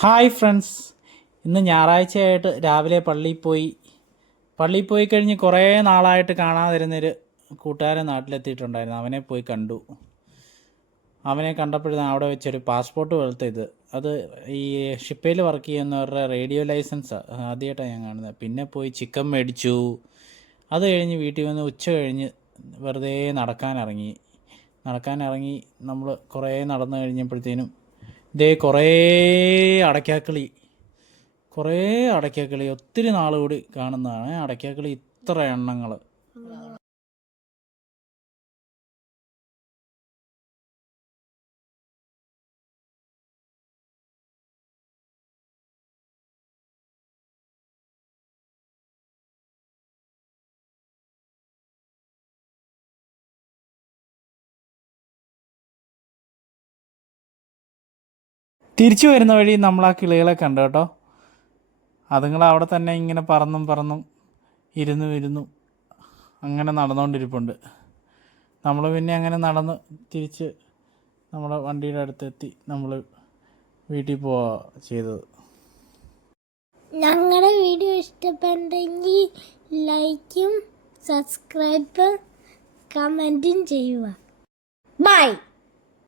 Hi friends, ഇന്ന് ഞായറാഴ്ചയായിട്ട് രാവിലെ പള്ളിയിൽ പോയി കഴിഞ്ഞ് കുറേ നാളായിട്ട് കാണാതിരുന്നൊരു കൂട്ടുകാരൻ നാട്ടിലെത്തിയിട്ടുണ്ടായിരുന്നു. അവനെ പോയി കണ്ടു. അവനെ കണ്ടപ്പോഴാണ് അവിടെ വെച്ചൊരു പാസ്പോർട്ട് പോലത്തെ അത് ഈ ഷിപ്പയിൽ വർക്ക് ചെയ്യുന്നവരുടെ റേഡിയോ ലൈസൻസാണ്. ആദ്യമായിട്ടാണ് ഞാൻ കാണുന്നത്. പിന്നെ പോയി ചിക്കൻ മേടിച്ചു. അത് കഴിഞ്ഞ് വീട്ടിൽ വന്ന് ഉച്ച കഴിഞ്ഞ് വെറുതെ നടക്കാനിറങ്ങി നമ്മൾ കുറേ നടന്നു കഴിഞ്ഞപ്പോഴത്തേനും കുറേ അടയ്ക്കാക്കിളി ഒത്തിരി നാൾ കൂടി കാണുന്നതാണ്. അടയ്ക്കാക്കിളി ഇത്ര എണ്ണങ്ങൾ. തിരിച്ചു വരുന്ന വഴി നമ്മൾ ആ കിളികളെ കണ്ടു കേട്ടോ. അതുങ്ങൾ അവിടെ തന്നെ ഇങ്ങനെ പറന്നും ഇരുന്നു അങ്ങനെ നടന്നുകൊണ്ടിരിപ്പുണ്ട്. നമ്മൾ പിന്നെ അങ്ങനെ നടന്ന് തിരിച്ച് നമ്മളെ വണ്ടിയുടെ അടുത്തെത്തി നമ്മൾ വീട്ടിൽ പോവുക ചെയ്തത്. ഞങ്ങളുടെ വീഡിയോ ഇഷ്ടപ്പെട്ടെങ്കിൽ ലൈക്കും സബ്സ്ക്രൈബ് കമൻറ്റും ചെയ്യുക. ബൈ.